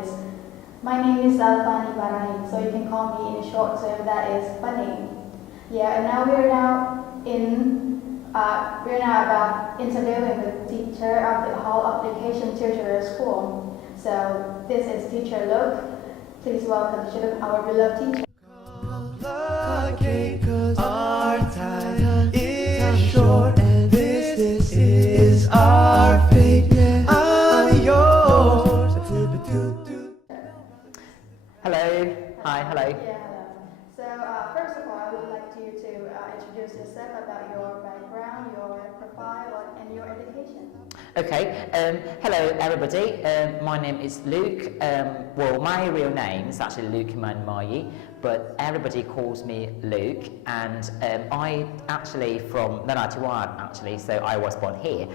is, my name is Alfani Barahin, so you can call me in a short term that is Funny. Yeah, and now we're now about interviewing the teacher of the whole application tutor school. So this is Teacher Luke. Please welcome Teacher Luke, our beloved teacher. Cause our time is short and this is our fate. I'm yours. Hello. Hi. Hello. Yeah, hello. So first of all, I would like you to introduce yourself about your background, your profile, and your education. Okay. Hello, everybody. My name is Luke. Well, my real name is actually Luke Man Mayi, but everybody calls me Luke. And I actually from Narathiwat, actually, so I was born here.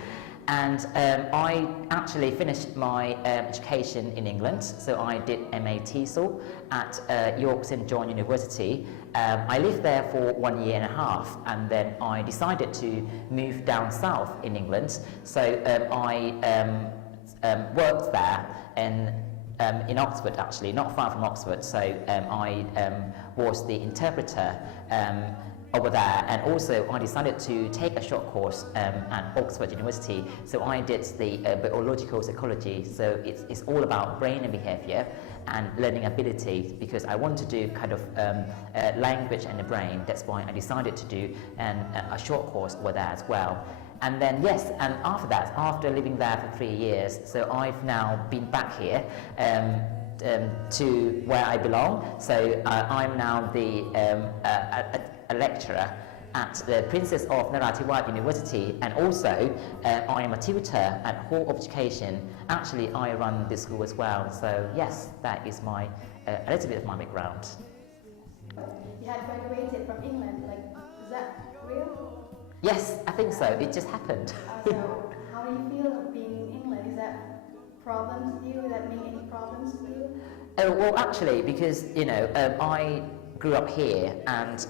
And I actually finished my education in England, so I did MA TESOL at York St John University. I lived there for 1 year and a half, and then I decided to move down south in England. So I worked there in Oxford, actually, not far from Oxford. So I was the interpreter over there, and also I decided to take a short course at Oxford University. So I did the biological psychology, so it's all about brain and behavior and learning abilities, because I want to do kind of language and the brain. That's why I decided to do a short course over there as well. And then yes, and after that, after living there for 3 years, so I've now been back here to where I belong. So I'm now a lecturer at the Princess of Narathiwat University, and also I am a tutor at Hall of Education. Actually, I run this school as well. So yes, that is my a little bit of my background. You had graduated from England, like, is that real? Yes, I think so. It just happened. So how do you feel of being in England? Is that problems to you? Does that make any problems to you? Well, actually, because I grew up here, and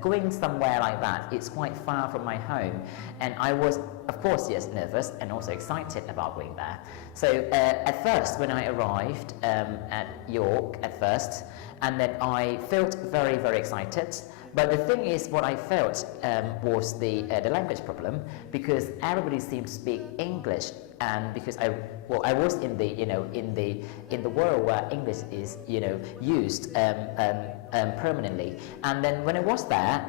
going somewhere like that, it's quite far from my home, and I was, of course, yes, nervous and also excited about going there. So at first, when I arrived at York at first, and then I felt very, very excited. But the thing is, what I felt was the language problem, because everybody seemed to speak English, and because I was in the world where English is used permanently. And then when I was there,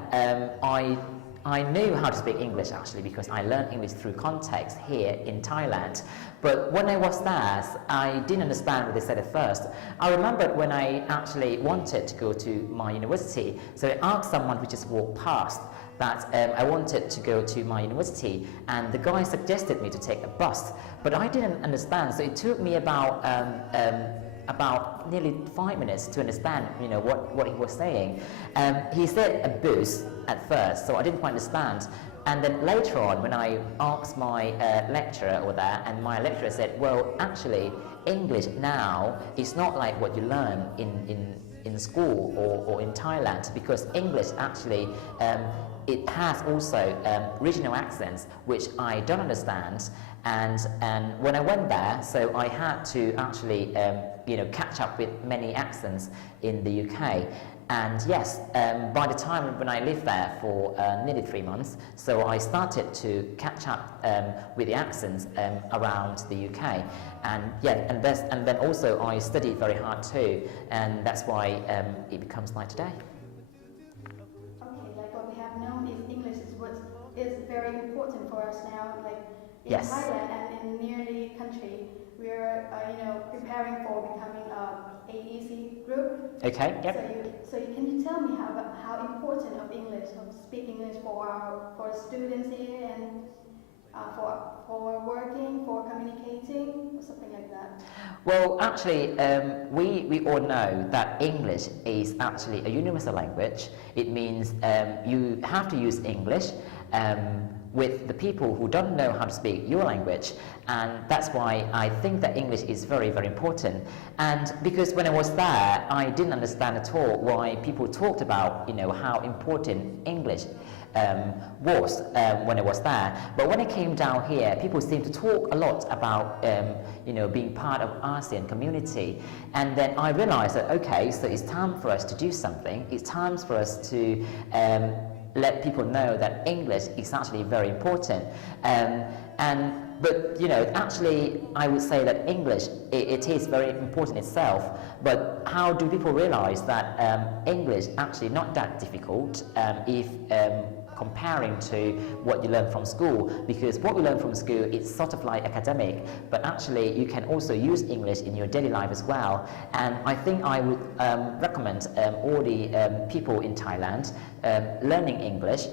I knew how to speak English, actually, because I learned English through context here in Thailand. But when I was there, I didn't understand what they said at first. I remembered when I actually wanted to go to my university, so I asked someone who just walked past that I wanted to go to my university, and the guy suggested me to take a bus, but I didn't understand, so it took me about nearly 5 minutes to understand what he was saying. He said a bus at first, so I didn't quite understand. And then later on, when I asked my lecturer over there, and my lecturer said, well, actually, English now is not like what you learn in school or in Thailand, because English actually, it has also regional accents, which I don't understand. And when I went there, so I had to actually catch up with many accents in the UK. And yes, by the time when I lived there for nearly 3 months, so I started to catch up with the accents around the UK. And yeah, and then also I studied very hard too, and that's why it becomes like today. Okay, like what we have known is English is what is very important for us now, like in Yes. Thailand and in nearly country. We're preparing for becoming a AEC group. Okay. Yep. So can you tell me how important of English, of speaking English for students here, and for working, for communicating, or something like that? Well, actually, we all know that English is actually a universal language. It means you have to use English with the people who don't know how to speak your language, and that's why I think that English is very, very important. And because when I was there, I didn't understand at all why people talked about how important English was when I was there. But when I came down here, people seem to talk a lot about being part of ASEAN community. And then I realized that, okay, so it's time for us to do something. It's time for us to let people know that English is actually very important. But actually, I would say that English, it is very important itself. But how do people realize that English actually not that difficult if comparing to what you learn from school? Because what we learn from school is sort of like academic, but actually you can also use English in your daily life as well. And I think I would recommend all the people in Thailand learning English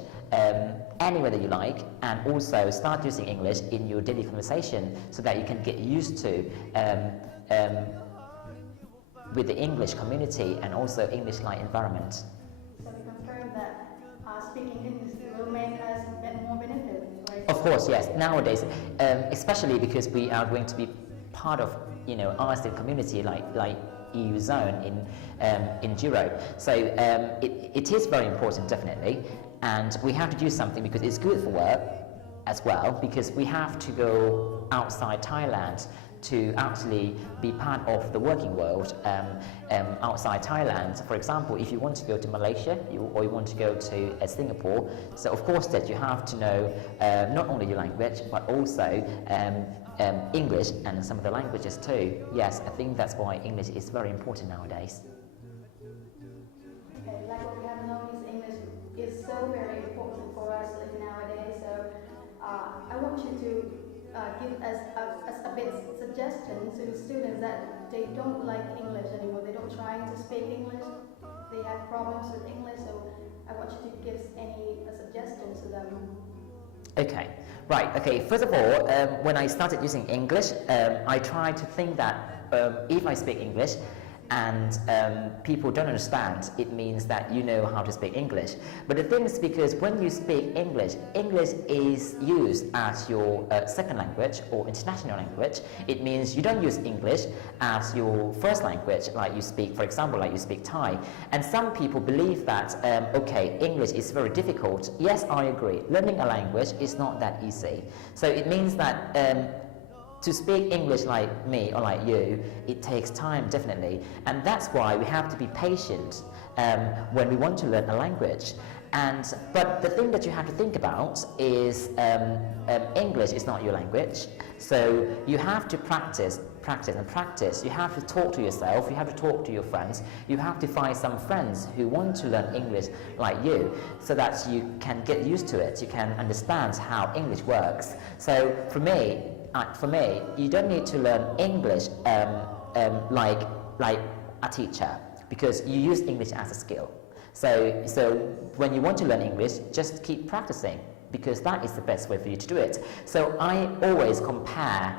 anywhere that you like, and also start using English in your daily conversation so that you can get used to with the English community and also English-like environment. So we confirm that speaking English will make us get more benefit, right? Of course, yes. Nowadays, especially because we are going to be part of ASEAN community like EU zone in Europe. So it is very important, definitely. And we have to do something because it's good for work as well, because we have to go outside Thailand to actually be part of the working world outside Thailand. For example, if you want to go to Malaysia or you want to go to Singapore, so of course that you have to know not only your language but also English and some of the languages too. Yes, I think that's why English is very important nowadays. Okay, like what we have noticed, English is so very important for us nowadays. So I want you to give us a bit suggestion to students that they don't like English anymore. They don't try to speak English. They have problems with English. So I want you to give any suggestion to them. Okay, right. Okay, first of all, when I started using English, I tried to think that if I speak English and people don't understand, it means that you know how to speak English. But the thing is, because when you speak English, English is used as your second language or international language. It means you don't use English as your first language, like you speak, for example, like you speak Thai. And some people believe that, okay, English is very difficult. Yes, I agree. Learning a language is not that easy. So it means that to speak English like me or like you, it takes time, definitely. And that's why we have to be patient when we want to learn a language. But the thing that you have to think about is English is not your language. So you have to practice and practice. You have to talk to yourself, you have to talk to your friends, you have to find some friends who want to learn English like you, so that you can get used to it, you can understand how English works. So for me, you don't need to learn English like a teacher, because you use English as a skill. So when you want to learn English, just keep practicing, because that is the best way for you to do it. So I always compare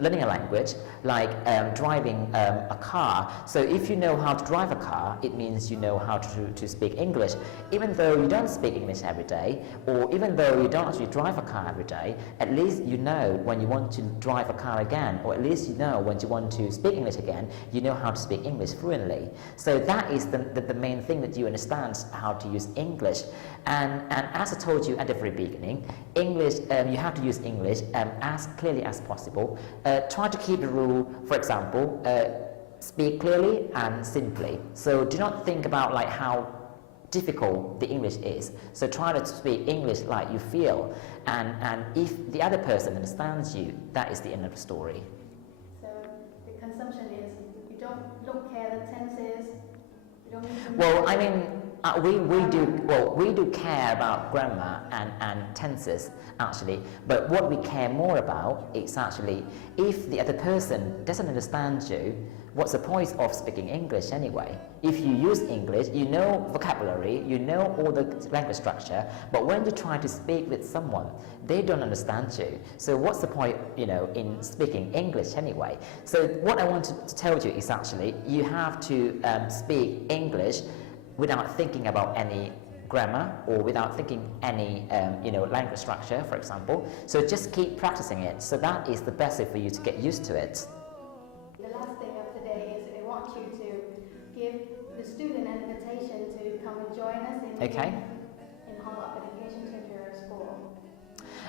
learning a language, like driving a car. So if you know how to drive a car, it means you know how to speak English. Even though you don't speak English every day, or even though you don't actually drive a car every day, at least you know when you want to drive a car again, or at least you know when you want to speak English again, you know how to speak English fluently. So that is the main thing, that you understand how to use English. And as I told you at the very beginning, English, you have to use English as clearly as possible. Try to keep the rule, for example, speak clearly and simply. So do not think about like how difficult the English is. So try to speak English like you feel. And if the other person understands you, that is the end of the story. So the consumption is, you don't care the tenses, you don't need to Well, I mean, we do care about grammar and tenses, actually, but what we care more about is actually, if the other person doesn't understand you, what's the point of speaking English anyway? If you use English, you know vocabulary, you know all the language structure, but when you try to speak with someone, they don't understand you. So what's the point, in speaking English anyway? So what I want to tell you is actually, you have to speak English without thinking about any grammar or without thinking any language structure, for example. So just keep practicing it. So that is the best way for you to get used to it. The last thing of today is I want you to give the the student an invitation to come and join us in Hall of Education Tutorial School.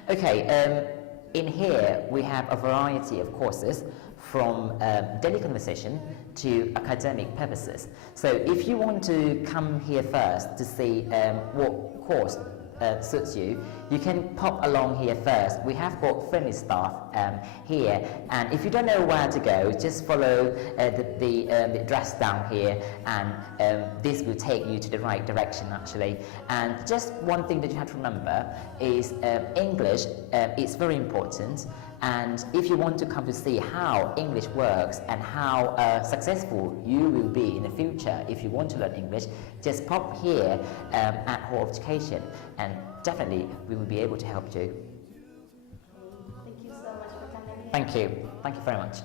Okay, in here we have a variety of courses from daily conversation to academic purposes. So if you want to come here first to see what course suits you, you can pop along here first. We have got friendly staff here, and if you don't know where to go, just follow the address down here, and this will take you to the right direction actually. And just one thing that you have to remember is English is very important, and if you want to come to see how English works and how successful you will be in the future if you want to learn English, just pop here at Hall of Education, and definitely we will be able to help you. Thank you so much for coming here. Thank you. Thank you very much.